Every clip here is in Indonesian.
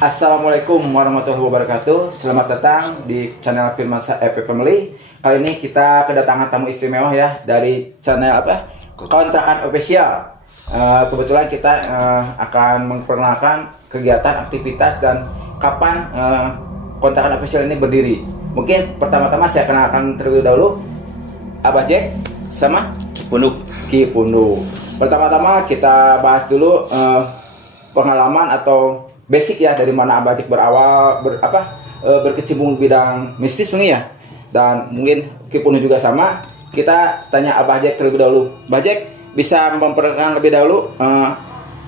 Assalamualaikum warahmatullahi wabarakatuh. Selamat datang di channel Firmansyah EP Family. Kali ini kita kedatangan tamu istimewa ya dari channel Kontrakan Official. Kebetulan kita akan memperkenalkan kegiatan, aktivitas dan kapan Kontrakan Official ini berdiri. Mungkin pertama-tama saya kenalkan terlebih dahulu Abah Jack sama Ki Pundu. Pertama-tama kita bahas dulu pengalaman atau basic ya, dari mana Abah Jack berawal berkecimpung bidang mistis mungkin ya. Dan mungkin Ki Pundu juga sama. Kita tanya Abah Jack terlebih dahulu. Abah Jack bisa memperkenalkan lebih dahulu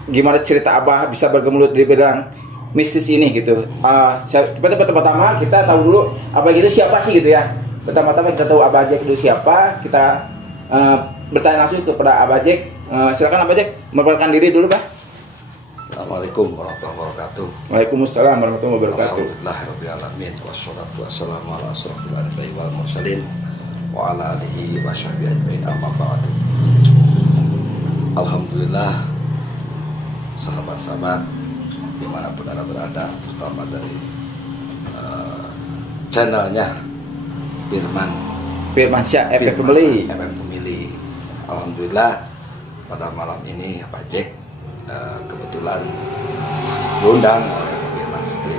gimana cerita Abah bisa bergelut di bidang mistis ini gitu. Pertama kita tahu dulu Abah Jack itu siapa sih gitu ya. Pertama-tama kita tahu Abah Jack itu siapa. Kita bertanya langsung kepada Abah Jack. Silakan Abah Jack memperkenalkan diri dulu, Pak. Assalamualaikum warahmatullahi wabarakatuh. Waalaikumsalam warahmatullahi wabarakatuh. Alhamdulillahirabbil wassalatu wassalamu ala asrofil anbiya'i wal mursalin wa ala alihi wa sahbihi ajmain, amma ba'du. Alhamdulillah, sahabat-sahabat dimanapun Anda berada, terutama dari channelnya Firmansyah EP Family. Alhamdulillah pada malam ini Pak Jack kebetulan diundang oleh Firman di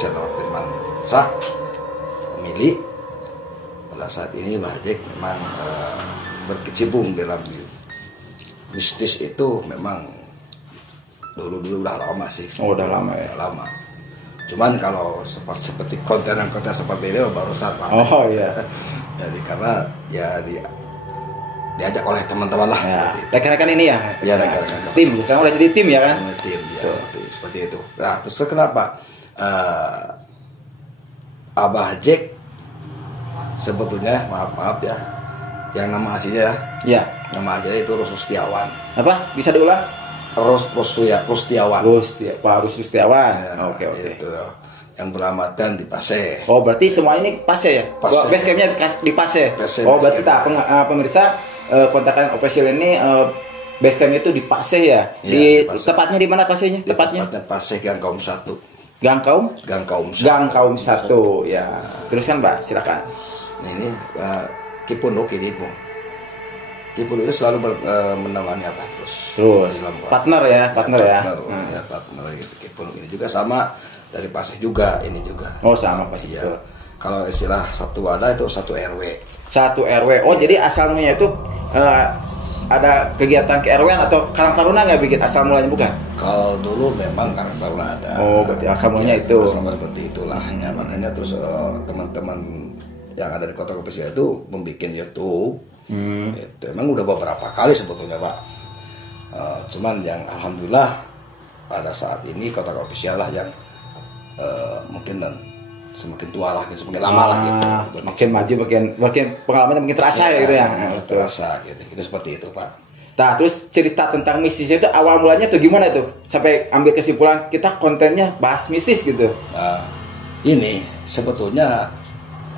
channel Firmansyah Family. Pada saat ini Pak Jack memang berkecimpung dalam mistis itu memang dulu udah lama sih. Udah lama ya. Udah lama. Cuman kalau seperti konten seperti ini baru saat Pak. Oh iya. Jadi karena ya diajak oleh teman-teman lah, ya, seperti itu. Rekan-rekan ini ya. Ya, rekan-rekan. Tim, sekarang udah jadi tim ya kan? Tim ya, seperti itu. Nah, terus kenapa Abah Jack sebetulnya maaf ya, yang nama aslinya ya. Nama aslinya itu Rusli Setiawan. Apa? Bisa diulang? Rustiawan. Pak Rustiawan. Ya, Oke. Itu yang beralamatkan di Paseh. Oh, berarti semua ini Paseh ya? Paseh. Base campnya di Paseh. Paseh, oh, berarti pemirsa Kontrakan Official ini base camp itu di Paseh ya? Ya, di Paseh. Tepatnya di mana Pasehnya? Tepatnya Paseh Gang Kaum 1. Gang Kaum 1 ya. Teruskan, Pak, silakan. Nah, ini Ki Pundu Ki Pundu itu selalu menemani apa terus partner ya. Partner gitu. Ki Pundu ini juga sama dari Paseh juga, ini juga. Oh, sama Paseh ya. betul. Kalau istilah satu ada itu satu RW. Satu RW. Oh, jadi asal mulanya itu ada kegiatan ke RW atau Karang Taruna nggak bikin asal mulanya, bukan? Kalau dulu memang Karang Taruna ada. Oh, berarti asal mulanya itu. Sama seperti itulah. Ya, makanya terus teman-teman yang ada di Kota Official itu membuat YouTube. Itu emang udah beberapa kali sebetulnya, Pak. Cuman yang alhamdulillah pada saat ini Kota Official lah yang mungkin dan semakin tua lah, semakin lama lah gitu. Makin maju, makin pengalamannya makin terasa ya gitu ya. Terasa gitu. Itu seperti itu, Pak. Nah, terus cerita tentang mistisnya itu awal mulanya tuh gimana tuh? Sampai ambil kesimpulan kita kontennya bahas mistis gitu. Nah, ini sebetulnya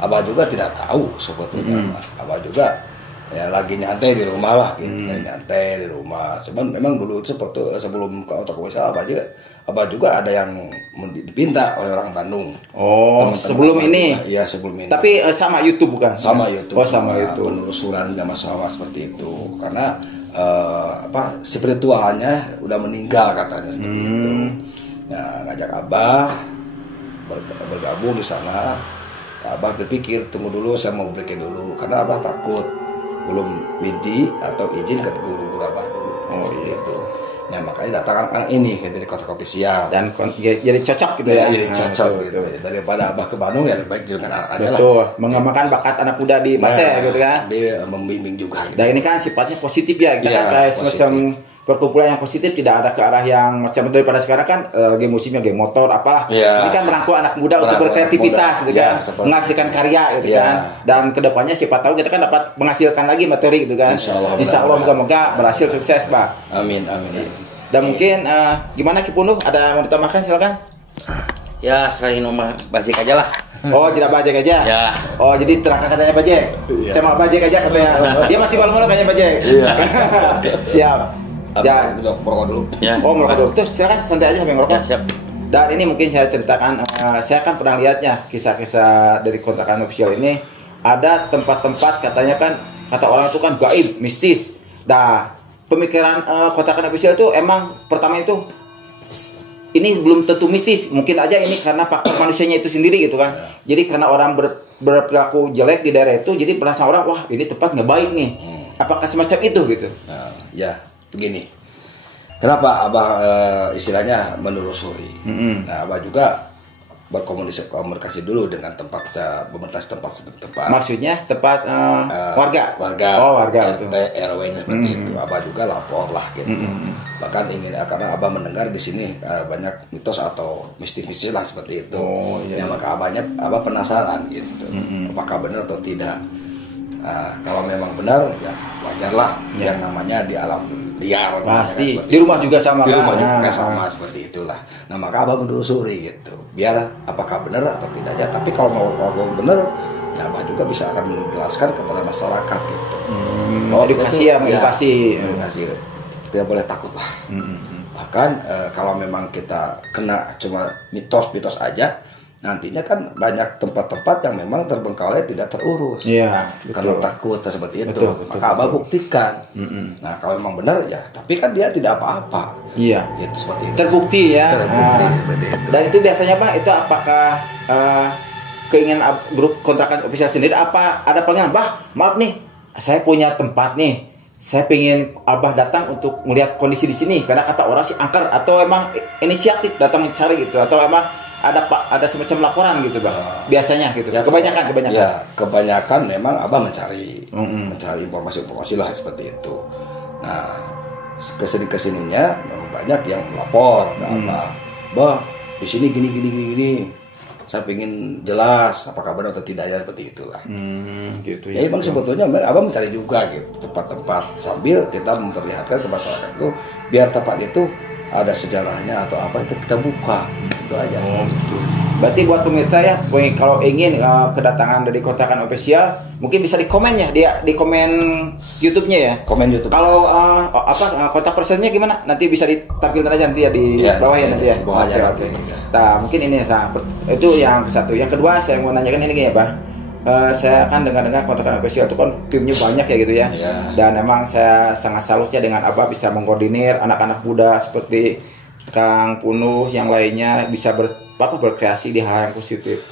Abah juga tidak tahu sebetulnya. Abah juga ya lagi nyantai di rumah lah gitu. Nyantai di rumah. Cuman memang dulu itu seperti sebelum ke Kota Official Abah juga ada yang dipinta oleh orang Bandung. Oh, teman-teman sebelum Abah ini. Juga. Iya, sebelum ini. Tapi sama YouTube bukan? Sama YouTube. Oh, sama YouTube. Penelusuran sama seperti itu. Karena spiritualnya udah meninggal katanya seperti itu. Nah, ngajak Abah bergabung di sana. Abah berpikir tunggu dulu, saya mau bikin dulu karena Abah takut belum midi atau izin ke guru-guru Abah dulu. Seperti itu. Nah, makanya datangkan anak ini dari Kota Official dan jadi cocok gitu ya. Jadi cocok gitu. Daripada Abah ke Bandung ya lebih baik dengan anak aja lah. Betul, mengembangkan bakat anak muda di Paseh gitu kan. Dia membimbing juga gitu. Dan ini kan sifatnya positif ya, kita kayak semacam perkumpulan yang positif, tidak ada ke arah yang macam daripada sekarang kan game musimnya game motor apalah. Ini kan merangkul anak muda untuk berkreativitas gitu kan, menghasilkan karya gitu kan. Dan kedepannya siapa tahu kita kan dapat menghasilkan lagi materi gitu kan. Insya Allah moga-moga berhasil sukses, Pak. Amin. Dan mungkin gimana Ki Pundu, ada mau ditambahkan silakan. Ya, selain nomor basic aja lah. Oh, tidak bajek aja? Ya. Oh, jadi terangkan katanya bajek? Iya. Cuma bajek aja katanya. Dia masih malu-malu kayaknya bajek? Iya. Siap. Ya, merokok dulu. Ya. Oh, merokok dulu. Tuh, silakan santai aja sampai ngerokok. Ya, siap. Dan ini mungkin saya ceritakan, saya kan pernah lihatnya kisah-kisah dari kontrakan official ini, ada tempat-tempat katanya kan, kata orang itu kan gaib, mistis. Nah, pemikiran kontrakan official itu emang pertama itu ini belum tentu mistis, mungkin aja ini karena faktor manusianya itu sendiri gitu kan. Jadi karena orang berperilaku jelek di daerah itu, jadi perasaan orang, wah ini tempat nggak baik nih. Apakah semacam itu gitu? Nah, ya begini. Kenapa Abah istilahnya menelusuri? Nah, Abah juga berkomunikasi dulu dengan pemerintah tempat. Maksudnya tempat warga. Oh, warga RT RW-nya seperti itu. Abah juga lapor lah gitu. Bahkan karena Abah mendengar di sini banyak mitos atau mistis-mistis lah seperti itu. Oh, iya. Maka Abah penasaran gitu. Apakah benar atau tidak? Kalau memang benar ya wajarlah yang namanya di alam liar. Pasti di rumah juga sama. Di rumah juga sama seperti itulah. Nah, maka Abah menelusuri gitu. Biar apakah benar atau tidak ya. Tapi kalau mau benar, ya Abah juga bisa akan menjelaskan kepada masyarakat gitu. Edukasi ya, edukasi. Tidak boleh takut lah. Bahkan kalau memang kita kena cuma mitos aja, nantinya kan banyak tempat-tempat yang memang terbengkalai tidak terurus. Iya, karena takut seperti itu. Maka Abah buktikan. Nah, kalau memang benar ya, tapi kan dia tidak apa-apa. Iya. Gitu, seperti itu. Terbukti ya. Seperti itu. Dan itu biasanya Pak, itu apakah keinginan grup kontrakan official sendiri, apa ada pengen, Bah, maaf nih, saya punya tempat nih. Saya pengen Abah datang untuk melihat kondisi di sini karena kata orang sih angker, atau emang inisiatif datang mencari gitu, atau emang ada semacam laporan gitu Bang. Biasanya gitu. Ya, kebanyakan. Ya, kebanyakan memang Abah mencari informasi-informasi lah seperti itu. Nah, kesininya memang banyak yang melapor ke Abah. Bah, di sini gini. Saya ingin jelas apakah benar atau tidak ya, seperti itulah. Gitu ya. Emang sebetulnya Abah mencari juga gitu tempat-tempat sambil kita memperlihatkan ke masyarakat itu biar tempat itu ada sejarahnya atau apa itu kita buka, itu aja. Gitu. Berarti buat pemirsa ya, kalau ingin kedatangan dari kontrakan official, mungkin bisa di komen ya, di komen YouTube-nya ya. Komen YouTube. Kalau kontak personnya gimana? Nanti bisa ditampilkan aja nanti ya di bawah ya nanti ya. Di bawah aja. Nah, mungkin ini itu yang satu. Yang kedua saya mau nanyakan ini ya, Pak. Saya kan dengar kontrakan official itu kan timnya banyak ya gitu ya. Dan memang saya sangat salut ya dengan Abah bisa mengkoordinir anak-anak muda seperti Kang Punuh yang lainnya bisa berkreasi di hal yang positif.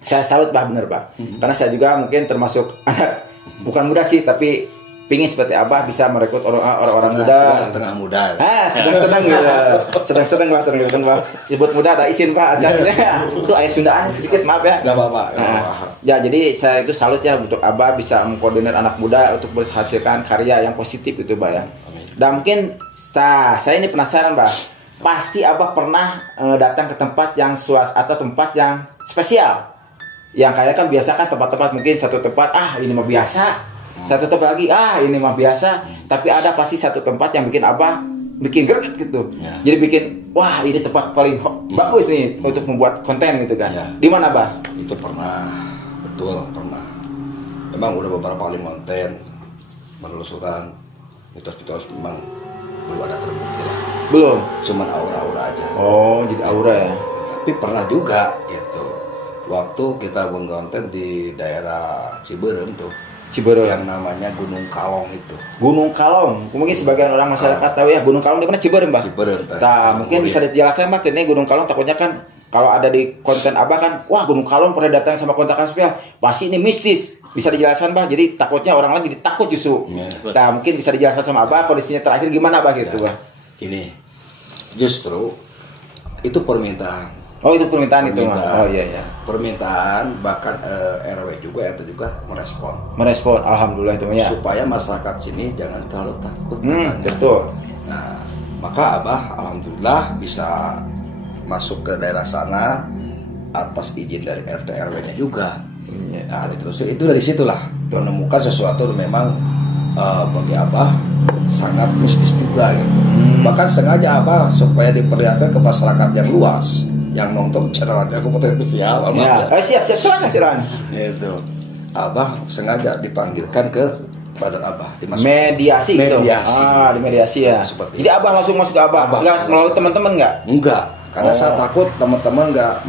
Saya salut Pak, bener Pak. Karena saya juga mungkin termasuk anak bukan muda sih, tapi pingin seperti Abah bisa merekrut orang-orang muda. Setengah muda. Sedang gitu. Sedang gitu Pak. Sebut muda ada izin Pak acaranya. Itu ayah Sundaan sedikit, maaf ya. Enggak apa-apa. Ya, jadi saya itu salut ya untuk Abah bisa mengkoordinir anak muda untuk menghasilkan karya yang positif itu Pak ya. Dan mungkin saya ini penasaran Pak. Pasti Abah pernah datang ke tempat yang atau tempat yang spesial. Yang kayak kan biasa kan tempat-tempat mungkin satu tempat ini mah biasa. Satu tempat lagi ini mah biasa. Tapi ada pasti satu tempat yang bikin Abah bikin greget gitu. Jadi bikin wah ini tempat paling bagus nih untuk membuat konten gitu kan. Di mana Abah? Itu pernah. Betul, pernah. Memang udah beberapa kali konten menelusuran mitos-mitos, memang belum ada terbukti lah. Belum. Cuman aura-aura aja. Oh, jadi aura ya. Tapi pernah juga gitu. Waktu kita mengkonten di daerah Ciberem tuh. Ciberem. Yang namanya Gunung Kalong itu. Gunung Kalong. Mungkin sebagian orang masyarakat tahu ya Gunung Kalong di mana, Ciberem, Pak? Ciberem. Mungkin bisa dijelaskan Pak, ini Gunung Kalong takutnya kan kalau ada di konten Abah kan, wah Gunung Kalong pernah datang sama kontrakan spesial, pasti ini mistis. Bisa dijelaskan Pak, jadi takutnya orang lain jadi takut justru. Nah, mungkin bisa dijelaskan sama Abah kondisinya terakhir gimana Pak gitu, Pak. Ini justru itu permintaan. Oh, itu permintaan itu. Oh iya. Permintaan, bahkan RW juga itu juga merespon. Alhamdulillah itu ya. Supaya masyarakat sini jangan terlalu takut katanya. Betul. Nah, maka Abah alhamdulillah bisa masuk ke daerah sana atas izin dari RT RW-nya juga. Nah, ditelusuri itu dari situlah menemukan sesuatu yang memang bagi Abah sangat mistis juga gitu. Bahkan sengaja Abah supaya diperlihatkan ke masyarakat yang luas, yang nonton channelnya Komputer Official. Siap, silakan silakan. Gitu. Abah sengaja dipanggilkan ke badan Abah, mediasi gitu. Di mediasi ya. Jadi Abah langsung masuk ke Abah. Enggak melalui teman-teman enggak? Enggak. Karena saya takut teman-teman nggak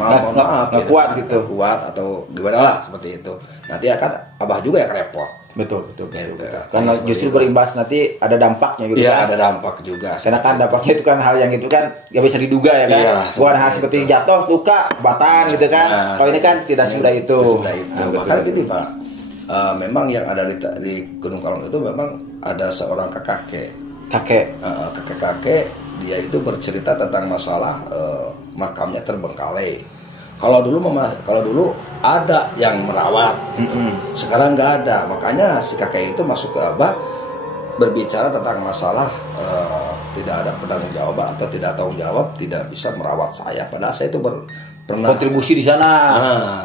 nggak kuat gitu. Kuat atau gimana lah seperti itu. Nanti akan abah juga yang repot. Betul. Gitu. Karena justru berimbas nanti ada dampaknya gitu Iya, kan. ada dampak juga. Karena kan dampaknya itu kan hal yang itu kan gak bisa diduga ya kan. Iya, Bukan hal seperti jatuh, luka, batan gitu kan. Nah, kalau ini kan tidak semudah itu. Nah, Bahkan gini Pak, memang yang ada di Gunung Kalong itu memang ada seorang kakek. Kakek dia itu bercerita tentang masalah makamnya terbengkalai. Kalau dulu ada yang merawat, sekarang nggak ada. Makanya si kakek itu masuk ke abah berbicara tentang masalah tidak ada penanggung jawab atau tidak tanggung jawab, tidak bisa merawat saya. Padahal saya itu pernah kontribusi di sana.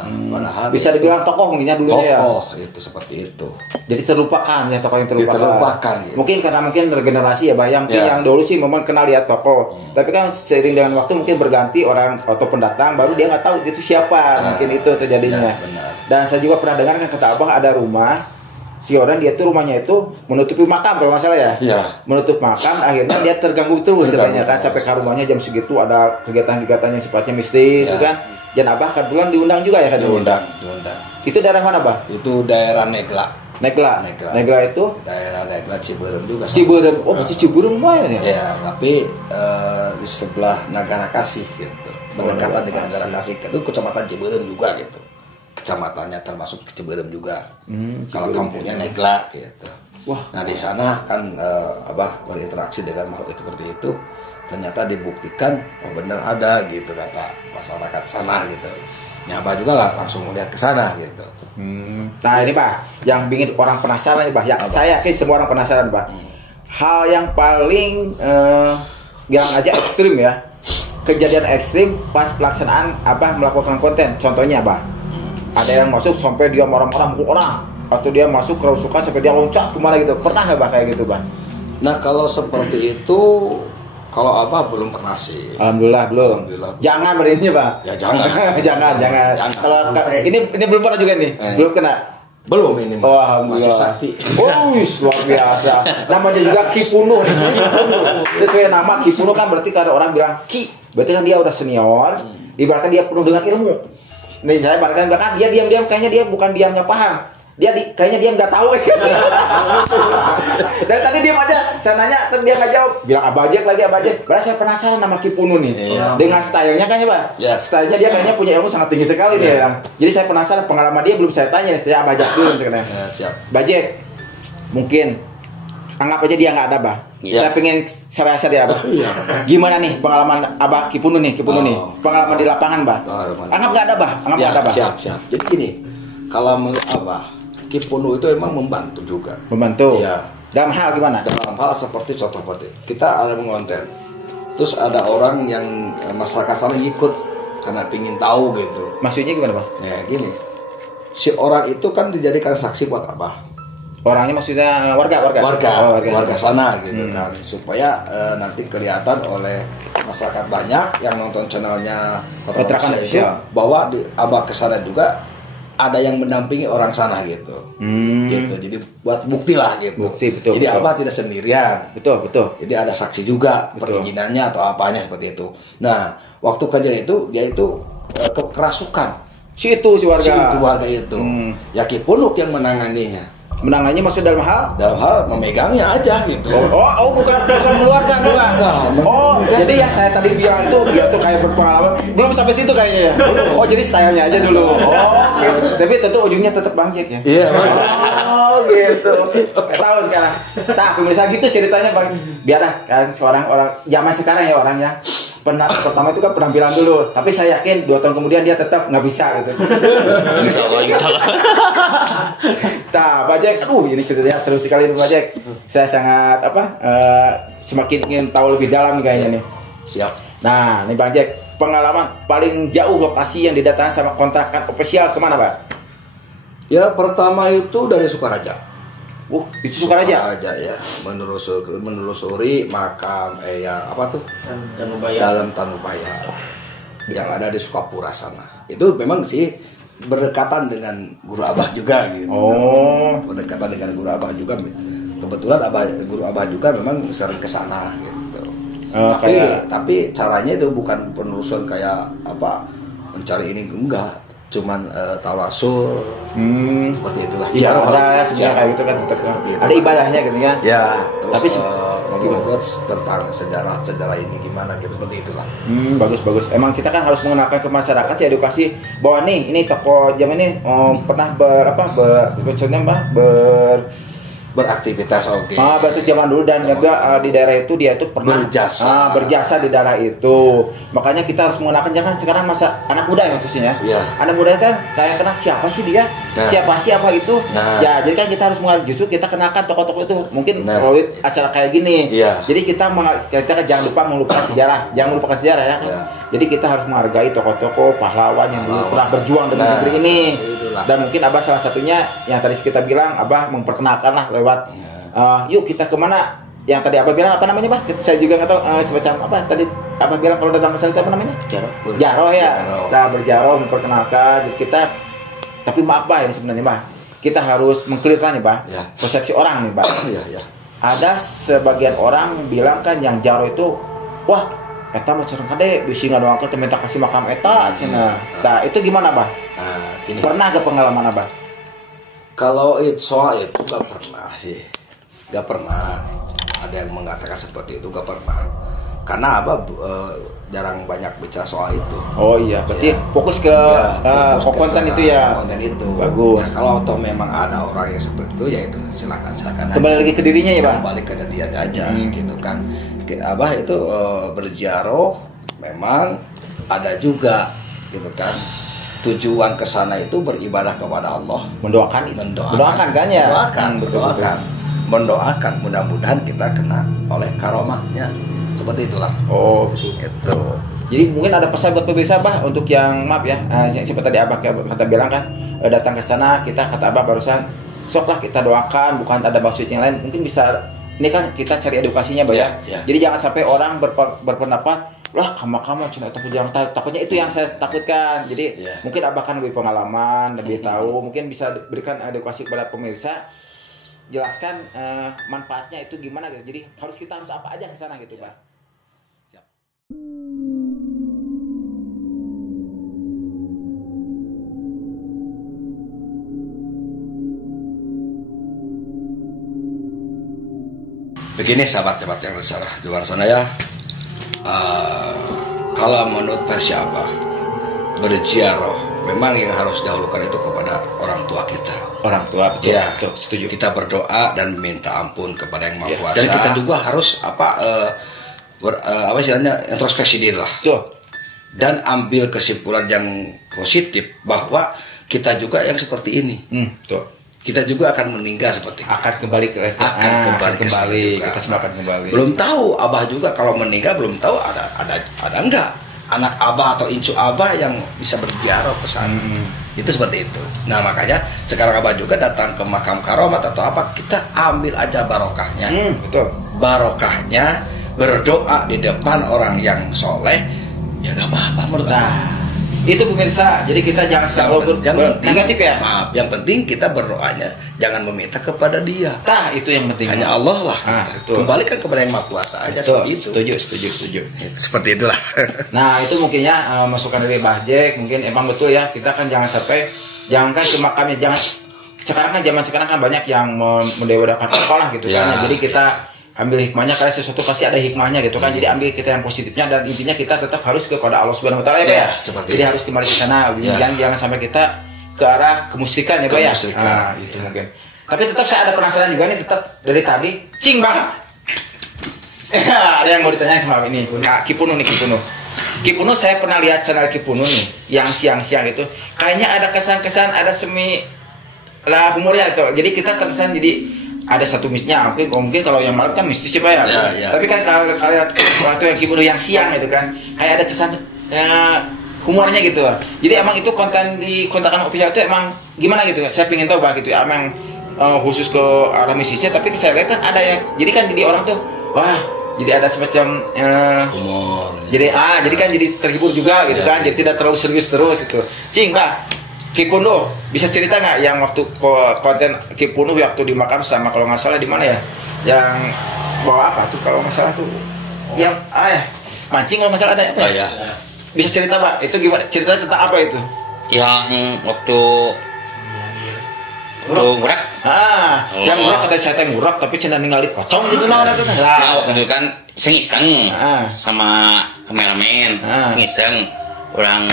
Padahal bisa dibilang tokoh mungkinnya dulunya ya. Tokoh itu seperti itu. Jadi terlupakan ya, tokoh yang terlupakan. Gitu. Mungkin karena regenerasi ya, Bayang. Yang dulu sih memang kenal dia tokoh. Tapi kan seiring dengan waktu mungkin berganti orang atau pendatang baru dia nggak tahu itu siapa. Mungkin itu terjadinya. Benar. Dan saya juga pernah dengar kan kata Abah ada rumah. Si orang dia tuh rumahnya itu menutupi makam kalau nggak salah ya. Menutup makam, akhirnya dia terganggu terus katanya kan sampai ke rumahnya jam segitu ada kegiatan-kegiatan yang sifatnya mistis itu kan. Dan Abah kebetulan diundang juga ya kan? Diundang. Itu daerah mana, Bah? Itu daerah Negla itu daerah Negla Ciberem juga. Ciberem. Oh, berarti Ciberem lumayan ya? Ya, tapi di sebelah Nagara Kasih gitu. Berdekatan dengan Nagara Kasih. Itu kecamatan Ciberem juga gitu. Kecamatannya termasuk Ciberem juga. Kalau kampungnya Negla gitu. Wah. Nah di sana kan Abah berinteraksi dengan makhluk itu seperti itu. Ternyata dibuktikan benar ada gitu kata masyarakat sana gitu. Ya Abah juga lah langsung melihat ke sana gitu. Nah ini Pak, yang bikin orang penasaran nih Pak. Ya, saya yakin semua orang penasaran Pak. Hal yang paling yang aja ekstrim ya. Kejadian ekstrim pas pelaksanaan Abah melakukan konten. Contohnya Pak. Ada yang masuk sampai dia marah-marah mukul orang, atau dia masuk kerasukan sampai dia loncat kemana gitu. Pernah nggak Bah kayak gitu Bah? Nah kalau seperti itu, kalau Abah belum pernah sih. Alhamdulillah belum. Jangan berintinya Pak. Ya jangan. jangan. Kalau ini belum pernah juga nih. Belum kena. Belum ini. Oh, alhamdulillah. Masih sakti. Oh, luar biasa. Namanya juga Kipunuh. Itu sesuai nama Kipunuh kan berarti kalau orang bilang Ki, berarti kan dia udah senior. Ibaratkan dia penuh dengan ilmu. Nih saya ibaratkan bahkan dia diam-diam kayaknya dia bukan diamnya paham. Kayaknya dia nggak tahu. Dan tadi diam aja. Saya nanya, terus dia nggak jawab. Bilang Abajek lagi. Berarti saya penasaran nama Kipunuh nih. Dengan stylenya kan ya Pak. Stylenya dia kayaknya punya ilmu sangat tinggi sekali nih. Jadi saya penasaran pengalaman dia belum saya tanya. Saya Abajek dulu sekarang. Siap. Bajek, mungkin anggap aja dia nggak ada Bah. Saya pengen serasa dia Abah. Gimana nih pengalaman Abah Kipunuh nih? Pengalaman di lapangan Bah. Anggap nggak ada Bah. Siap. Jadi gini, kalau menurut Abah, Kipunuh itu emang membantu juga. Membantu. Ya. Dalam hal gimana? Dalam hal seperti contoh kita ada mengonten, terus ada orang yang masyarakat sana ikut karena pingin tahu gitu. Maksudnya gimana Bah? Ya gini, si orang itu kan dijadikan saksi buat Abah. Orangnya maksudnya warga sana gitu kan, supaya nanti kelihatan oleh masyarakat banyak yang nonton channelnya Kontrakan itu bahwa di Abah kesana juga ada yang mendampingi orang sana gitu. Gitu. Jadi buat bukti lah gitu. Betul. Jadi Abah tidak sendirian. Betul. Jadi ada saksi juga perizinannya atau apanya seperti itu. Nah, waktu kejadian itu dia itu kerasukan. Si warga itu. Ya Kipunuh yang menanganinya. Menangannya maksud dalam hal memegangnya aja gitu. Bukan mengeluarkan bukan. Jadi yang saya tadi bilang itu dia tuh kayak berpengalaman belum sampai situ kayaknya ya. Jadi stylenya aja dulu. Gitu. Tapi tentu ujungnya tetap Bang Jack ya. Iya. Gitu. Tahu sekarang. Pemirsa gitu ceritanya Bang. Biar kan seorang orang zaman sekarang ya orangnya. Pertama itu kan penampilan dulu, tapi saya yakin 2 tahun kemudian dia tetap nggak bisa gitu. Insya Allah. Pak Jack, ini ceritanya seru sekali Pak Jack. Saya sangat semakin ingin tahu lebih dalam nih kayaknya nih. Siap. Nah, nih Bang Jack, pengalaman paling jauh lokasi yang didatangi sama kontrakan official kemana Pak? Ya pertama itu dari Sukaraja. Itu Sukaraja ya. Menelusuri makam dalam Tanubaya yang ada di Sukapura sana. Itu memang sih berdekatan dengan Guru Abah juga gitu. Berdekatan dengan Guru Abah juga. Kebetulan Guru Abah juga memang sering ke sana gitu. Tapi caranya itu bukan penerusan kayak apa mencari ini enggak, cuman tawasul seperti itulah. Iya, ada sebenarnya kayak gitu kan, ada ibadahnya gitu ya. Ya, terus tapi ngobrol tentang sejarah ini gimana gitu, seperti itulah. Bagus. Emang kita kan harus mengenalkan ke masyarakat ya, edukasi bahwa nih ini toko jam ini pernah beraktivitas berarti zaman dulu dan juga di daerah itu dia itu pernah berjasa di daerah itu. Makanya kita harus mengenalkan, jangan sekarang masa anak muda ya maksudnya. Ya. Anak muda kan kayak kenal siapa sih dia? Siapa sih apa itu? Ya, jadi kan kita harus justru kita kenalkan tokoh-tokoh itu. Mungkin kalau acara kayak gini. Ya. Jadi kita jangan lupa melupakan sejarah. Jangan melupakan sejarah ya. Jadi kita harus menghargai tokoh-tokoh pahlawan yang dulu pernah berjuang demi negeri ini. Dan mungkin Abah salah satunya yang tadi kita bilang, Abah memperkenalkan lah lewat yuk kita kemana yang tadi Abah bilang, apa namanya Bah? Saya juga nggak tahu semacam apa tadi Abah bilang kalau datang ke sana itu apa namanya? Jaro ya. Nah, berjaro memperkenalkan. Jadi kita, tapi maaf Bah, ini sebenarnya Bah, kita harus mengklirkan nih Bah, persepsi orang nih Bah. Ada sebagian orang bilang kan yang jaro itu, wah eta mah cereng kade bisi ngadoakeun teh minta kasih makam eta cenah. Nah, itu gimana, Bah? Pernah ke pengalaman Abah? Kalau soal itu gak pernah sih. Gak pernah. Ada yang mengatakan seperti itu, gak pernah. Karena Abah jarang banyak bicara soal itu. Oh iya, berarti fokus ke konten itu ya. Konten itu. Bagus. Ya, kalau toh memang ada orang yang seperti itu, ya itu silakan kembali lagi ke dirinya ya, Bang. Kembali ke dia aja gitu kan. Abah itu berziarah memang ada juga gitu kan. Tujuan ke sana itu beribadah kepada Allah, mendoakan kan ya, mendoakan mudah-mudahan kita kena oleh karomahnya, seperti itulah. Oh itu. Jadi mungkin ada pesan buat pemirsa Bah untuk yang maaf ya, seperti tadi Abah kata bilang kan, datang ke sana kita kata Abah barusan, soklah kita doakan, bukan ada maksud yang lain. Mungkin bisa, ini kan kita cari edukasinya Bah ya. Jadi jangan sampai orang berpendapat lah kamu cuma itu jangan takutnya itu yang saya takutkan. Jadi mungkin Abah kan lebih pengalaman, lebih tahu, mungkin bisa berikan edukasi kepada pemirsa, jelaskan manfaatnya itu gimana gitu. Jadi kita harus apa aja ke sana gitu Bah. Siap. Begini sahabat-sahabat yang di luar sana ya. Kalau menurut versi Abah, berziarah memang yang harus dahulukan itu kepada orang tua kita. Orang tua, betul, ya, betul, setuju. Kita berdoa dan meminta ampun kepada yang Maha Kuasa. Dan kita juga harus istilahnya introspeksi diri lah. Betul. Dan ambil kesimpulan yang positif bahwa kita juga yang seperti ini. Betul. Kita juga akan meninggal seperti itu. Akan kembali kita semua akan kembali. Belum tahu Abah juga kalau meninggal, belum tahu ada enggak anak Abah atau incu Abah yang bisa berziarah ke sana. Itu seperti itu. Nah, makanya sekarang Abah juga datang ke makam karomat atau apa, kita ambil aja barokahnya. Betul. Barokahnya berdoa di depan orang yang soleh, ya enggak apa-apa menurut Abah. Itu pemirsa, jadi kita jangan selalu negatif ya. Maaf, yang penting kita berdoanya jangan meminta kepada dia. Itu yang penting. Hanya Allah lah kita. Kembalikan kepada yang Maha Kuasa aja. Seperti itu. Setuju. Seperti itulah. Nah, itu mungkinnya masukan dari Bah Jack. Mungkin emang betul ya, kita kan jangan ke makamnya, jangan. Sekarang kan zaman sekarang kan banyak yang mendewakan apalah gitu kan. Jadi kita ambil hikmahnya, karena sesuatu pasti ada hikmahnya gitu kan. Jadi ambil kita yang positifnya, dan intinya kita tetap harus kepada Allah Subhanahu wa taala ya. Jadi harus kembali ke sana. Jangan sampai kita ke arah kemusyrikan ya Pak ya. Nah, itu mungkin. Tapi tetap saya ada penasaran juga nih, tetap dari tadi cing Bang. Ada yang mau ditanya sama ini, Kipunu. Kipunu saya pernah lihat channel Kipunu nih yang siang-siang itu. Kayaknya ada kesan-kesan, ada semi lah humornya tuh. Jadi kita terkesan jadi ada satu misnya, mungkin kalau yang malam kan mistis sih Pak ya. Tapi kan kalau waktu yang Kipunu yang siang itu kan kayak ada kesan humornya gitu. Jadi emang itu konten di kontakan official itu emang gimana gitu? Saya pengen tahu Pak gitu. Emang khusus ke arah mistisnya, tapi saya lihat kan ada yang jadi kan jadi orang tuh wah, jadi ada semacam humor. Jadi kan jadi terhibur juga gitu kan. Jadi tidak terlalu serius terus gitu. Cing Pak, Kipunu bisa cerita nggak yang waktu konten Kipunu waktu di makam sama kalau nggak salah di mana ya, yang bawa apa tuh kalau nggak salah tuh yang mancing kalau masalah ada apa? Oh ya. Bisa cerita Pak, itu gimana? Ceritanya tentang apa itu? Yang waktu ngurak. Yang ngurak kata saya teh ngurak tapi cenah ningali pocong gitu nah itu. Nah, waktu itu kan iseng-iseng sama kameramen. Iseng orang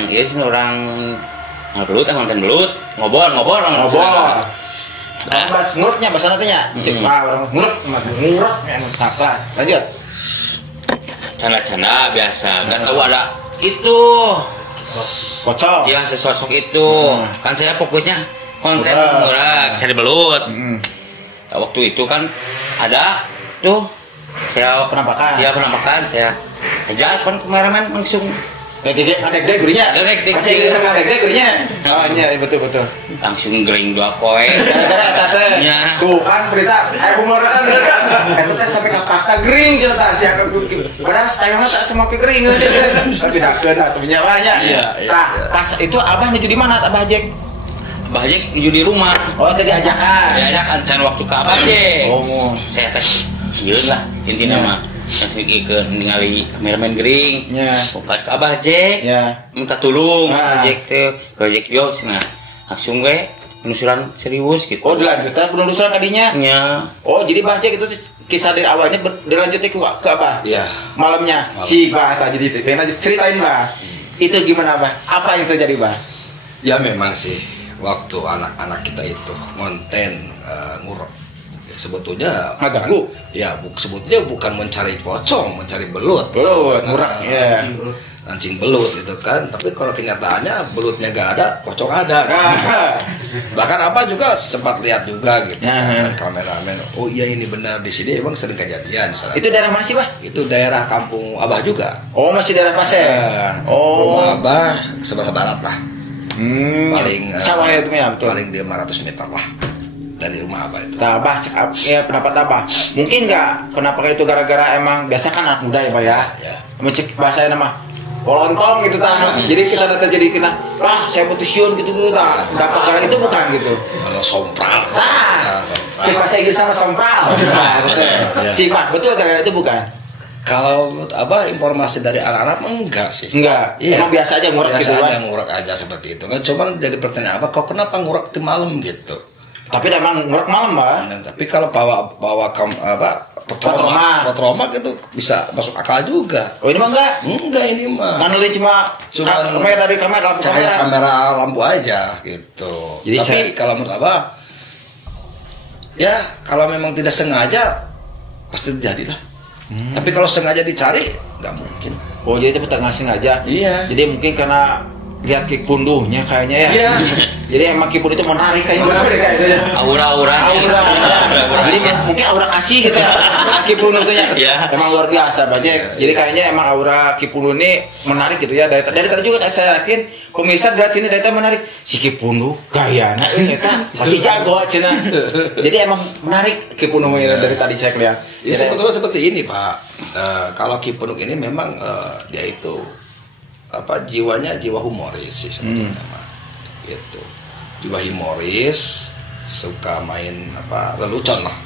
belut, nonton belut, ngobrol. Nguruknya bahasa nantinya. Cek orang nguruk yang saklas. Lanjut. Canda-canda biasa, nggak tahu ada itu Pocong. ya sesosok itu. Kan saya fokusnya konten ngurak, cari belut. Waktu itu kan ada tuh saya penampakan saya kejar kan kameramen langsung Dek gerinya. Masih Inggris sama dek gerinya. Oh iya betul. langsung gering 2 poe. Gara-gara tante. Nya. Tuh kan berisa humor kan bener. Eta teh sampai ka fakta gering cerita sia ka padahal style mah tak sama gering. Tapi dakeun atuh nya banyak. Iya. Pas itu Abah nuju di mana Abah Jack? Abah Jack nuju di rumah. Oh tadi ajakan. Diajakan can waktu ke Abah Jack. Oh. Saya teh sieun lah intina mah. Yang ke ningali kameramen gering. Nya. Bukan ke Abah Jack. Ya. Minta tolong Abah Jack teh. Abah Jack yo cenah. Langsung we penelusuran serius gitu. Oh dilanjutkan penelusuran kadinya. Nya. Oh jadi Bah Jack itu kisah dari awalnya dilanjutin ke apa? Iya. Malamnya. Si Bah tadi itu. Ceritain Bah. Itu gimana Bah? Apa yang terjadi Bah? Ya memang sih waktu anak-anak kita itu konten nguruk sebetulnya Ngaganggu. Ya sebetulnya bukan mencari pocong, mencari belut. Ngurak ya. Mancing belut itu kan, tapi kalau kenyataannya belutnya gak ada, pocong ada kan? Bahkan apa juga sempat lihat juga gitu kan, kameramen. Oh iya ini benar di sini emang sering kejadian. Itu daerah mana sih Bah? Itu daerah kampung Abah juga. Oh masih daerah Pasir. Rumah Abah sebelah barat lah. Paling sawah itu ya betul. Paling 500 meter lah dari rumah Abah itu. Abah ya pendapat Abah. Mungkin nggak penampakan itu gara-gara emang biasa kan anak muda ya Pak ya. Mencek bahasa nama polontong gitu tan. Jadi kesana terjadi kita, saya putusin gitu tak. Dapat gara itu bukan gitu. Sompral. Cek bahasa Inggris sama sompral. Cipat betul gara-gara itu bukan. Kalau menurut Abah informasi dari anak-anak enggak sih. Enggak. Iya. Emang biasa aja ngurak gitu kan. Biasa kan. aja ngurak aja seperti itu kan. Cuman jadi pertanyaan apa? Kok kenapa ngurak di malam gitu? Tapi emang ngurak malam Mbak. Tapi kalau bawa petroma gitu bisa masuk akal juga. Oh ini mah enggak? Enggak ini mah. Kan lu cuma kamera dari kamera lampu cahaya kamera lampu aja gitu. Jadi tapi kalau menurut Abah ya kalau memang tidak sengaja pasti terjadilah. Tapi kalau sengaja dicari nggak mungkin. Oh jadi itu nggak sengaja. Iya. Jadi mungkin karena lihat kipunduhnya kayaknya ya. Iya. Jadi emang kipun itu menarik kayaknya. Aura. Jadi mungkin aura kasih gitu ya. Kipun itu ya. Emang luar biasa Bajek. Jadi kayaknya emang aura kipun ini menarik gitu ya. Dari tadi juga saya yakin pemirsa dari sini dari menarik. Si kipun gayana eta pasti jago cenah. Jadi emang menarik kipun dari tadi saya lihat. Ya sebetulnya seperti ini Pak. Kalau Kipunuk ini memang dia itu jiwanya jiwa humoris sih sebetulnya gitu. Jiwa humoris, suka main lelucon lah.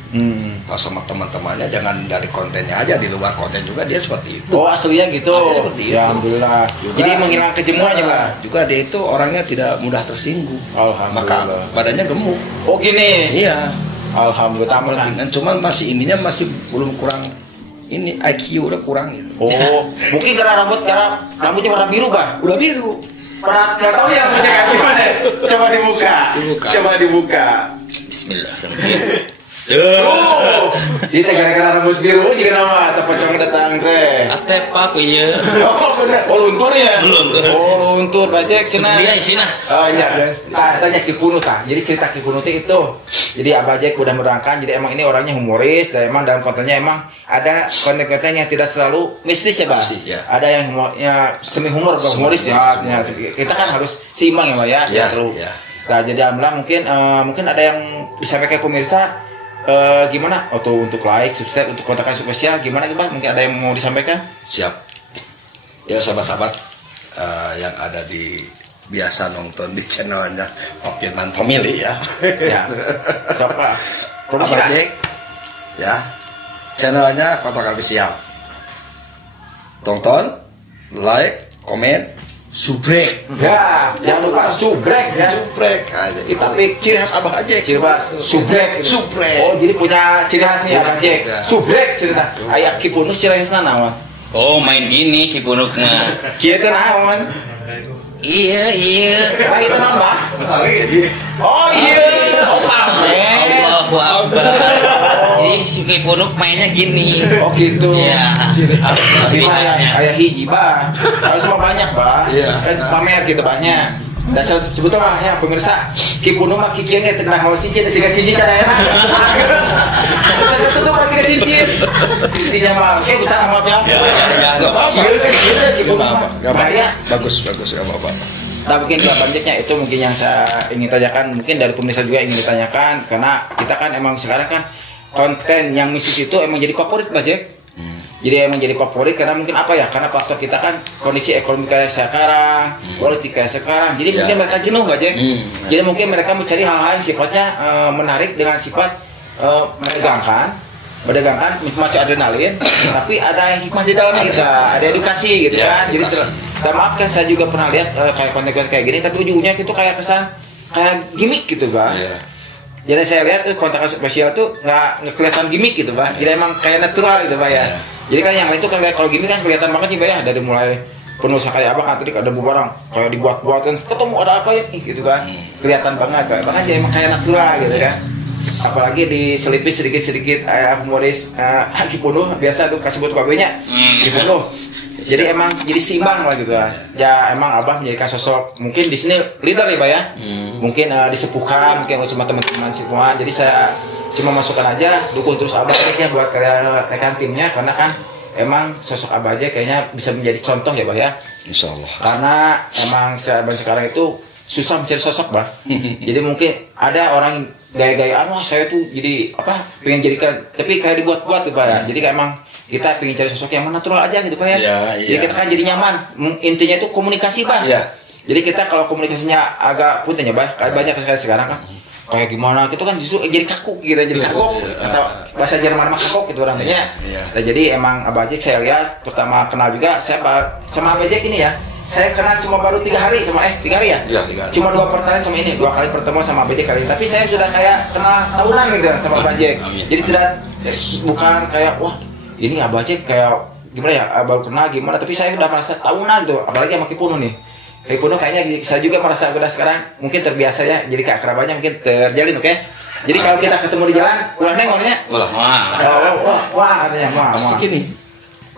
Kalau sama teman-temannya jangan dari kontennya aja, di luar konten juga dia seperti itu. Oh aslinya gitu. Aslinya seperti itu. Ya alhamdulillah. Juga, jadi menghilangkan kejemuannya Pak. Juga dia itu orangnya tidak mudah tersinggung. Alhamdulillah. Maka badannya gemuk. Oh gini. Iya. Alhamdulillah. Cuman masih belum kurang ini IQ udah kurang gitu. Oh, mungkin karena rambutnya warna biru, Bang. Udah biru. Pernah enggak tahu ya rambutnya kayak gimana. Coba dibuka. Bismillahirrahmanirrahim. Ini gara-gara rambut biru sih kenapa pocong datang teh. Atepak ieu. Oh, bener. Oh, luntur ya? Oh, luntur Bajek cenah. Sina. Oh, iya. Tanya Kipunu tah. Jadi cerita Kipunu itu. Jadi Abah Jack udah menerangkan jadi emang ini orangnya humoris dan emang dalam kontennya emang ada konten-konten yang tidak selalu mistis ya, Bang. Ya. Ada yang semi humor, bukan humoris ya. Kita kan harus seimbang ya, Pak ya. Ya. Nah, jadi alhamdulillah mungkin ada yang disampaikan ke pemirsa gimana untuk like, subscribe, untuk kontakan spesial gimana Bang? Mungkin ada yang mau disampaikan? Siap. Ya sahabat-sahabat yang ada di biasa nonton di channelnya Pak Firman Family ya. Ya. Siapa? Abah Jack. Ya. Channelnya Kontrakan Official. tonton, like, komen, subrek. Ya, jangan lupa subrek ya. Subrek aja. Tapi ciri khas Abah Jack. Ciri khas subrek. Subrek. Oh, jadi punya ciri khas nih Abah Jack. Ya. Subrek cerita. Aya Kipunuk ciri khasna naon? Oh, main gini Kipunuk mah. Kieu teh naon? Iya. Bah itu naon, Bah? Oh iya, Allahu Akbar. Jadi si Kipunuk mainnya gini. Oh gitu. Iya. Ciri khas. Aya hiji, Bah. Harus mah banyak, Bah. Iya. Kan pamer gitu banyak. Dan sebetulnya ya pemirsa, Kipunuk mah kikieu ge teu kenal hawa cincin, siga cincin sadayana. Kita satu tuh masih ke cincin. Intinya mah, bicara maaf ya. Enggak apa-apa. Kipunuk mah. Bagus enggak apa-apa. Nah mungkin selanjutnya itu mungkin yang saya ingin tanyakan, mungkin dari pemirsa juga ingin ditanyakan, karena kita kan emang sekarang kan konten yang mistis itu emang jadi favorit, Pak Jack. Jadi emang jadi favorit karena mungkin apa ya, karena faktor kita kan kondisi ekonomi kayak sekarang, politik kayak sekarang, jadi mungkin mereka jenuh, Pak Jack. Jadi mungkin mereka mencari hal-hal yang sifatnya menarik dengan sifat menegangkan, memacu adrenalin, tapi ada yang hikmah di dalamnya gitu, ada edukasi gitu kan. Jadi dan maaf kan saya juga pernah lihat kayak konten-konten kayak gini, tapi ujung-ujungnya itu kayak kesan kayak gimmick gitu, Pak. Jadi saya lihat konten spesial tuh nggak kelihatan gimmick gitu, Pak. Jadi emang kayak natural gitu, Pak ya. Jadi kan yang lain tuh kayak kalau gimmick kan kelihatan banget nih, Pak ya, dari mulai penuh kayak apa kan tadi ada barang kayak dibuat-buat kan ketemu ada apa ya gitu kan. Kelihatan banget, Pak. Bahkan jadi emang kayak natural gitu kan. Apalagi diselipi sedikit-sedikit humoris Kipunuk biasa tuh kasih buat kabelnya Kipunuk. Jadi emang jadi seimbang lah gitu ya. Emang Abah menjadikan sosok mungkin di sini leader ya, Pak ya. Mungkin disepuhkan mungkin sama teman-teman semua. Jadi saya cuma masukkan aja, dukung terus Abah ya buat rekan timnya, karena kan emang sosok Abah aja kayaknya bisa menjadi contoh ya, Pak ya. Insyaallah. Karena emang sekarang itu susah mencari sosok, Bah. Jadi mungkin ada orang gaya-gayaan, wah saya tuh jadi apa pengen jadikan, tapi kayak dibuat-buat tuh, Pak ya. Jadi kayak emang kita pengen cari sosok yang natural aja gitu, Pak ya. Jadi kita kan jadi nyaman. Intinya itu komunikasi, Pak. Jadi kita kalau komunikasinya agak punten ya, Pak. Kayak banyak sekali sekarang kan. Kayak gimana gitu kan justru jadi kaku gitu, jadi kaku atau bahasa Jerman mah kaku gitu orangnya. Nah, jadi emang Abah Jack saya lihat pertama kenal juga saya sama Abah Jack ini ya. Saya kenal cuma baru 3 hari sama 3 hari ya? Iya, 3 hari. Cuma 2 pertemuan sama ini, 2 kali pertemuan sama Abah Jack kali ini. Tapi saya sudah kayak kenal tahunan gitu sama Abah Jack. Jadi tidak bukan kayak wah ini Abah Jack kayak gimana ya, baru kenal gimana, tapi saya udah merasa tahunan gitu, apalagi sama Kipunuk nih. Kipunuk kayaknya saya juga merasa udah sekarang mungkin terbiasa ya, jadi keakrabannya mungkin terjalin, oke? Jadi kalau kita ketemu di jalan, ulah nengoknya. Wah, katanya wah. Pasti gini.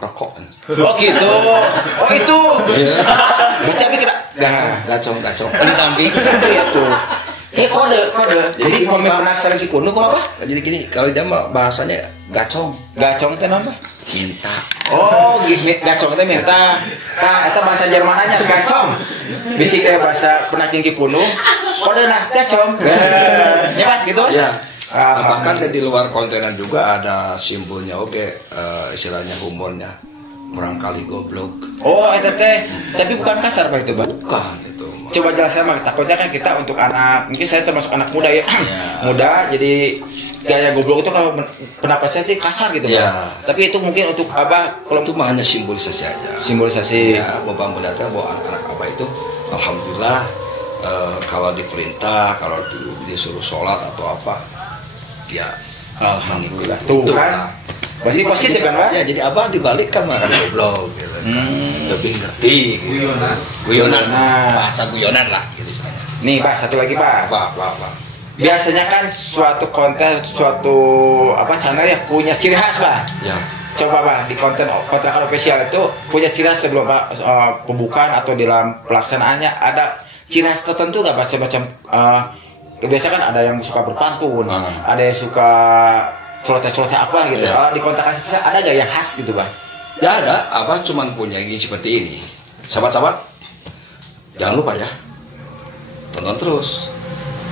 Rokok. Oh gitu. Oh itu. Berarti tapi kira gacong. Di samping. Itu. Ini kode. Jadi komen penasaran Kipunuk apa? Jadi gini, kalau dia mah bahasanya gacong. Gacong teh naon, Pak? Minta. Oh, gacong teh minta. Tah eta bahasa Jermananya gacong. Bisi kayak bahasa penaking Kipunuk. Kode nah gacong. Nyaman gitu? Iya. Bahkan di luar kontenan juga ada simbolnya istilahnya humornya. Orang kali goblok. Oh, eta teh. Tapi bukan kasar, Pak itu, Pak. Bukan itu. Coba jelaskan, Pak. Takutnya kan kita untuk anak, mungkin saya termasuk anak muda ya. Muda, jadi gaya goblok itu kalau pendapat saya itu kasar gitu, Pak. Tapi itu mungkin untuk Abah kalau itu mah hanya simbolisasi aja. Simbolisasi. Ya, Bapak melihatkan bahwa anak-anak Abah itu alhamdulillah kalau diperintah, kalau disuruh sholat atau apa, dia alhamdulillah. Tuh kan. Berarti positif kan, Pak? Ya, jadi Abah dibalikkan malah goblok gitu kan. Lebih ngerti gitu kan. Guyonan. Bahasa guyonan lah gitu istilahnya. Nih, Pak, satu lagi, Pak. Apa. Biasanya kan suatu konten, suatu channel ya punya ciri khas, Pak. Ya. Coba, Pak, di konten kontrakan official itu punya ciri khas sebelum Pak pembukaan atau dalam pelaksanaannya ada ciri khas tertentu nggak, Pak? Macam biasa kan ada yang suka berpantun, ada yang suka celoteh-celoteh apa gitu. Kalau di kontrakan official ada nggak yang khas gitu, Pak? Ya ada. Abah cuman punya ini seperti ini. Sahabat-sahabat, jangan lupa ya, tonton terus.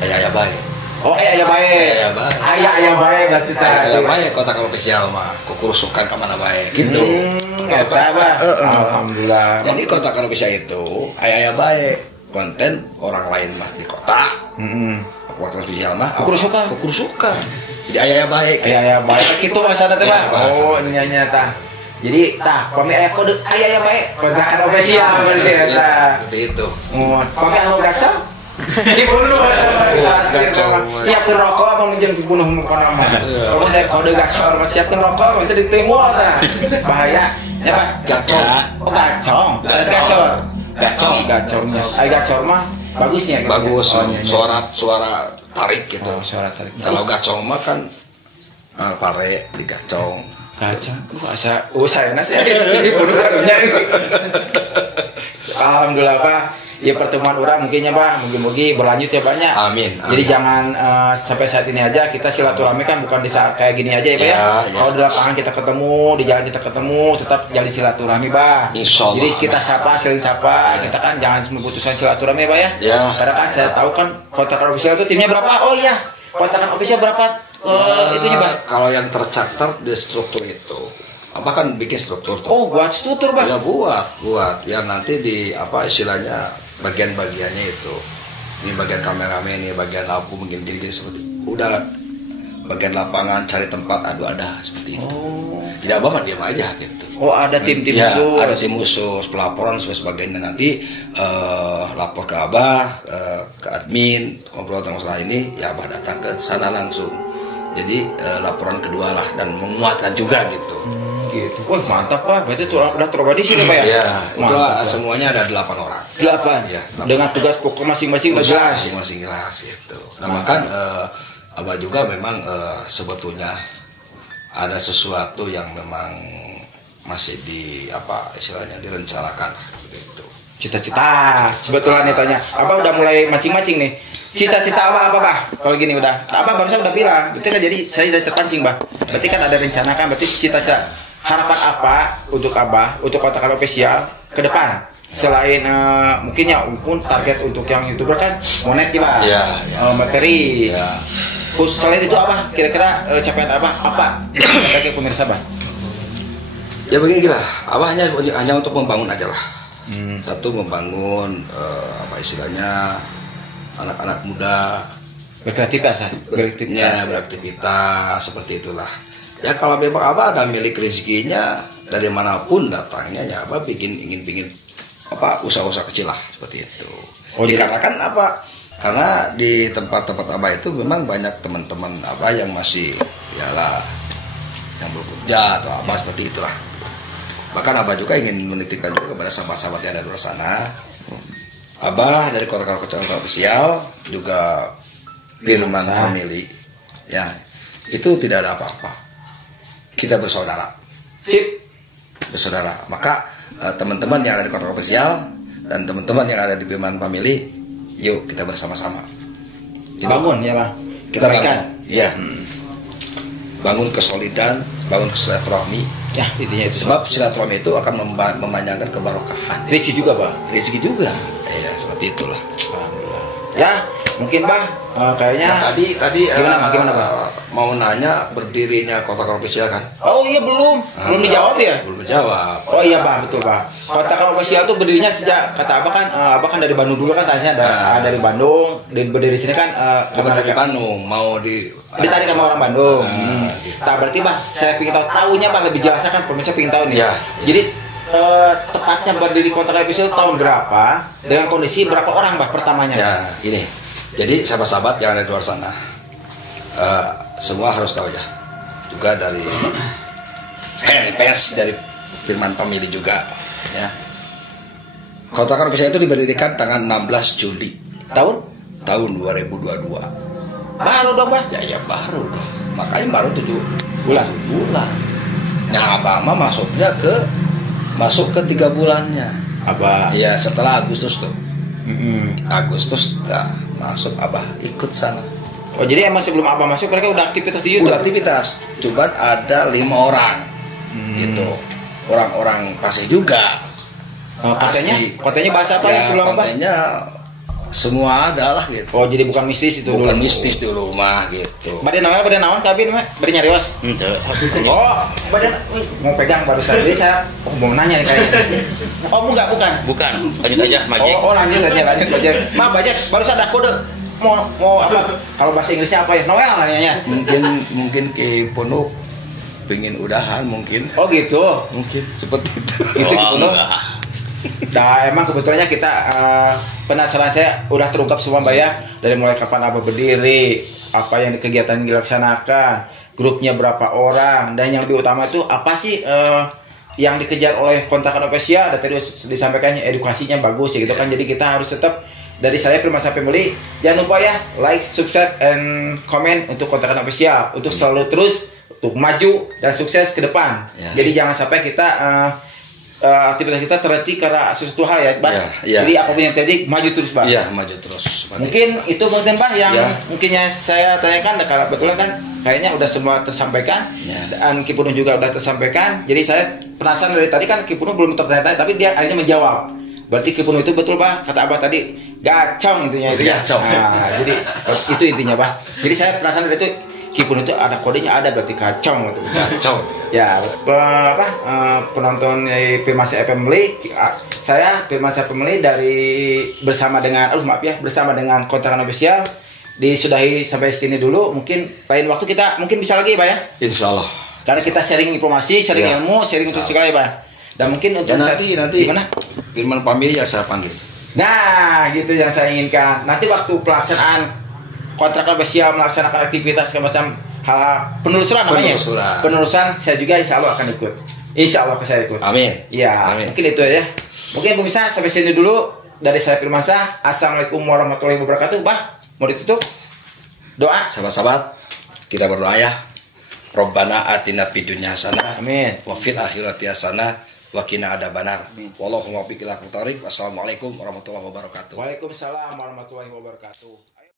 Ayah baik. Oh, ayah baik. Ayah baik berarti ayah baik kotak official mah. Kukurusukan ke mana baik gitu. Eta Pak. Alhamdulillah. Jadi kotak official itu ayah baik. Konten orang lain mah di kota. Kotak official mah kukurusukan. Jadi ayah baik. Ayah baik. Kitu masana teh, Pak. Oh, nya nyata. Jadi pami aya kode aya bae kontrakan official berarti eta. Seperti itu. Pami anu gacor. Dibunuh siapkeun rokok apa menjeung dibunuh mukana mah. Kalau saya kode gacor siapkeun rokok itu ditimul tah. Bahaya. Ya Pak, Gacor. Oh, gacong. Saya gacor. Gacornya. Gacor mah bagusnya. Bagus. Suara tarik gitu. Suara tarik. Kalau gacong mah kan pare digacong. Gacong. Asa saya jadi bodoh nyari. Alhamdulillah Pak. Ya pertemuan orang mungkinnya Pak, mungkin berlanjut ya banyak. Amin. Jadi jangan sampai saat ini aja kita silaturahmi kan bukan di saat kayak gini aja ya Pak ya. Kalau di lapangan kita ketemu, di jalan kita ketemu, tetap jalin silaturahmi Pak. Insyaallah. Jadi kita saling sapa, kita kan jangan memutuskan silaturahmi Pak ya. Ya. Karena kan saya tahu kan kontrakan official itu timnya berapa? Oh iya, kontrakan official berapa? Itunya Pak. Kalau yang tercatat di struktur itu, apa kan bikin struktur tuh? Oh, buat struktur Pak. Ya buat. Ya nanti di apa istilahnya bagian-bagiannya itu. Ini bagian kameramen, ini bagian lampu mungkin gini seperti. Udah bagian lapangan cari tempat ada seperti itu. Oh. Tidak apa diam aja gitu. Oh, ada tim-tim ya, khusus. ada tim khusus pelaporan sebagainya nanti lapor ke Abah, ke admin, ngobrol tentang masalah ini, ya Abah datang ke sana langsung. Jadi laporan kedua lah dan menguatkan juga gitu. Gitu. Wah mantap Pak, berarti itu udah terorganisir ya Pak ya? Iya, itu Mantap, semuanya ada 8 orang. 8? Ya, 8. Dengan tugas pokok masing-masing udah jelas? Masing-masing jelas gitu. Nah bahkan Abah juga memang sebetulnya ada sesuatu yang memang masih di apa istilahnya direncanakan gitu. Cita-cita sebetulnya nih tanya, Abah udah mulai macing-macing nih. Cita-cita apa Pak? Kalau gini udah, Abah barusan udah bilang, berarti kan jadi saya udah terpancing Pak. Berarti kan ada rencana kan, berarti cita-cita harapan apa untuk Abah, untuk kontrakan official ke depan? Selain mungkin ya pun target untuk yang YouTuber kan monet ya Pak, materi. Ya. Khusus selain itu apa? Kira-kira capaian Abah apa? Sebagai pemirsa Abah. Ya begini lah, Abah hanya untuk membangun aja lah. Satu membangun apa istilahnya anak-anak muda beraktivitas seperti itulah. Ya kalau memang Abah ada milik rezekinya dari manapun datangnya ya Abah ingin apa usaha-usaha kecil lah seperti itu. Dikarenakan apa? Karena di tempat-tempat Abah itu memang banyak teman-teman Abah yang masih yalah yang bekerja atau apa seperti itulah. Bahkan Abah juga ingin menitipkan juga kepada sahabat-sahabat yang ada di luar sana. Abah dari Kontrakan Official juga Firman Family ya itu tidak ada apa-apa. Kita bersaudara. Sip. Bersaudara. Maka teman-teman yang ada di Kontrakan Official dan teman-teman yang ada di Firman Family, yuk kita bersama-sama. Bangun ya Pak. Kita bangun. Ya. Bangun kesolidan, bangun silaturahmi. Ya, intinya itu. Sebab silaturahmi itu akan memanjangkan kebarokahan. Rezeki juga Pak. Rezeki juga. Ya, seperti itulah. Alhamdulillah. Ya, mungkin Pak kayaknya Nah, tadi gimana Pak? Mau nanya berdirinya Kontrakan Official kan? Oh iya belum dijawab ya? Belum dijawab. Oh iya Pak, betul Pak. Kontrakan Official itu berdirinya sejak kata Abah kan dari Bandung dulu kan tadinya dari Bandung dan berdiri sini kan Bukan dari Bandung, mau ditarik sama orang Bandung. Gitu. Tak berarti Pak, saya ingin tahunya Pak lebih jelasnya kan pemirsa ingin tahu nih. Ya. Jadi tepatnya berdiri Kontrakan Official tahun berapa dengan kondisi berapa orang Pak pertamanya? Ya, ini. Jadi sahabat-sahabat yang ada di luar sana, semua harus tahu ya. Juga dari fans dari Firman Family juga, ya. Kontrakan Official itu diberdirikan tanggal 16 Juli tahun 2022. Baru dong Pak? Ya baru dah. Makanya baru 7 bulan. Nah, Abah mah masuk ke 3 bulannya. Apa? Ya setelah Agustus tuh. Agustus dah masuk Abah ikut sana. Oh jadi emang sebelum Abah masuk mereka udah aktivitas di YouTube? Udah aktivitas, cuman ada 5 orang gitu. Orang-orang Pasir juga. Kontennya bahasa apa ya sebelum Abah? Kontennya semua ada lah gitu. Oh jadi bukan mistis itu Bukan dulu. mistis dulu mah gitu. Badan naon kabin mah? Badan nyariwas. Oh, badan mau pegang barusan. Jadi saya mau nanya nih kayaknya. Oh, bukan. Bukan, lanjut aja, Majek. Oh, lanjut aja. Ma, Bajek, barusan ada kode. Mau apa? Kalau bahasa Inggrisnya apa ya? Noel nanyanya. Mungkin ke Pondok pingin udahan mungkin. Oh gitu. Mungkin seperti itu. Itu Oh, gitu. enggak. Nah emang kebetulannya kita penasaran, saya udah terungkap semua Mbak ya, dari mulai kapan Abah berdiri, apa yang kegiatan yang dilaksanakan, grupnya berapa orang, dan yang lebih utama itu apa sih yang dikejar oleh kontrakan official. Dan tadi disampaikannya edukasinya bagus ya gitu kan. Jadi kita harus tetap, dari saya Firmansyah Family, jangan lupa ya like, subscribe, and comment untuk kontrakan official untuk selalu terus untuk maju dan sukses ke depan. Ya. Jadi jangan sampai kita aktivitas kita terhenti karena sesuatu hal ya, Pak. Ya. Jadi apapun yang terjadi maju terus, Pak. Iya, maju terus. Mungkin itu mungkin Pak yang Ya. mungkinnya saya tanyakan, karena kebetulan kan kayaknya udah semua tersampaikan, Ya. dan Kipuno juga udah tersampaikan. Jadi saya penasaran dari tadi kan Kipuno belum tertanya, tapi dia akhirnya menjawab. Berarti Kipuno itu betul Pak, kata Abah tadi gacong intinya itu ya. Gacong. Nah, jadi itu intinya Pak. Jadi saya penasaran dari itu Kipuno itu ada kodenya, ada berarti gacong gitu. Kacau. Ya, penonton Firmansyah Family, saya Firmansyah Family dari bersama dengan bersama dengan kontrakan official disudahi sampai sini dulu. Mungkin lain waktu kita mungkin bisa lagi Pak ya, Insya Allah. karena kita sharing informasi, sharing Ya. ilmu, sharing untuk segala ya Pak. Dan mungkin untuk Dan nanti gimana? Firman Family yang saya panggil. Nah, gitu yang saya inginkan. Nanti waktu pelaksanaan kontrak official melaksanakan aktivitas semacam hal penelusuran namanya. Penelusuran saya juga insya Allah akan ikut. Insya Allah saya ikut. Amin. Ya, Amin. mungkin itu ya. Mungkin pemirsa sampai sini dulu dari saya Firmansyah. Assalamualaikum warahmatullahi wabarakatuh. Bah, mau ditutup? Doa. Sahabat-sahabat, kita berdoa ya. Rabbana atina fid dunya hasanah Amin. wa fil akhirati hasanah wa qina adzabannar. Wallahu muwaffiq ila aqwamit thoriq. Wassalamualaikum warahmatullahi wabarakatuh. Waalaikumsalam warahmatullahi wabarakatuh.